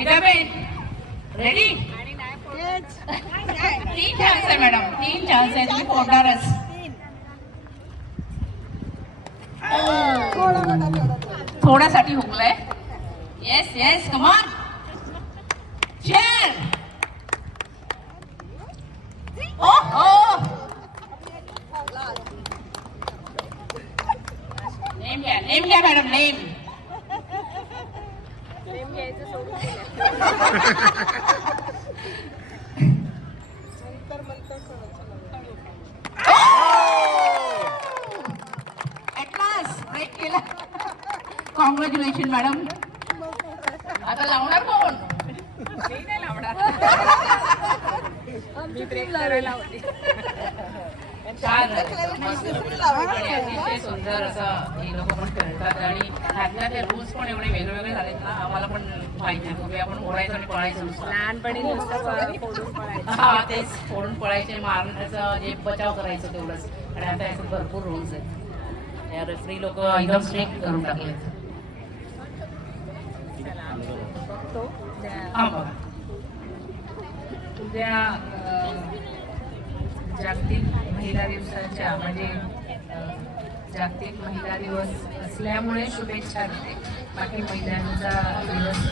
Ritaben ready તીન chance છે madam તીન ચાન્સ છે એટલે કોટારસ थोड्यासाठी हुकलाय come on name name name congratulation madam आता लावणार कोण? मी नाही लावणार. मी ब्रेक करायला होती. छान आणि अतिशय सुंदर असं हे लोक पण खेळतात आणि त्यातल्या ते रूल्स पण एवढे वेगवेगळे झालेत. पूर्वी आपण ओढायचं आणि पळायचं नुसतं. लहानपणी हा तेच. फोडून पळायचे मारण्याचं जे बचाव करायचं तेवढंच. आणि आता याच्यात भरपूर रूल्स आहेत. रेफरी लोक एकदम स्ट्रिक्ट करून बघा. उद्या जागतिक महिला दिवसाच्या म्हणजे जागतिक महिला दिवस असल्यामुळे शुभेच्छा देते. बाकी महिलांचा दिवस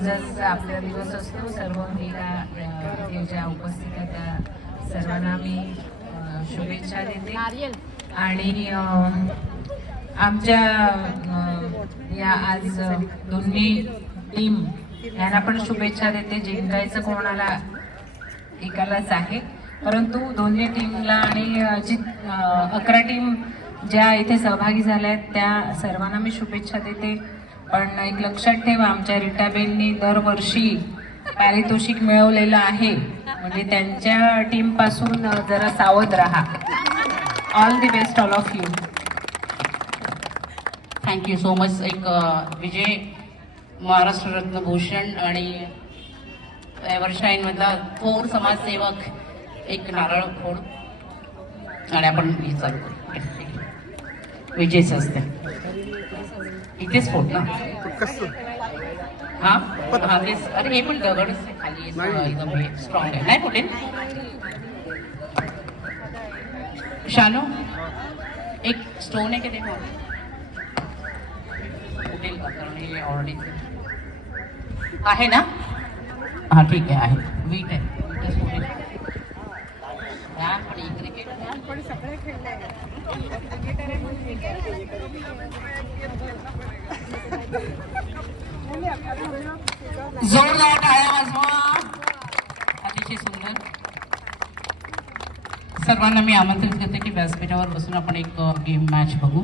रोजच आपला दिवस असतो सर्व महिला ज्या उपस्थित आहेत त्या सर्वांना मी शुभेच्छा देते. आणि आमच्या या आज दोन्ही टीम यांना पण शुभेच्छा देते. जिंकायचं कोणाला एकालाच आहे. परंतु दोन्ही टीमला आणि जी अकरा टीम ज्या इथे सहभागी झाल्या आहेत त्या सर्वांना मी शुभेच्छा देते. पण एक लक्षात ठेवा आमच्या रिटाबेननी दरवर्षी पारितोषिक मिळवलेलं आहे. म्हणजे त्यांच्या टीमपासून जरा सावध राहा. All the best all of you thank you so much एक विजय महाराष्ट्र रत्नभूषण आणि एव्हरशाईनमधला थोर समाजसेवक एक नारळ फोड आणि आपण विचारू विजयच असते इथेच फोड ना. हा? हा तेच. अरे हे पण दगडच आहे खाली. एकदम हे स्ट्रॉंग आहे. नाही शानो? एक स्टोन आहे का ते? हे ऑलरेडी आहे. ना? हा ठीक आहे आहे. वीट आहे. वीटच पण एक क्रिकेट जोरदार टाळ्या वाजवा. अतिशय सुंदर. सर्वांना मी आमंत्रित करते की व्यासपीठावर बसून आपण एक गेम मॅच बघू.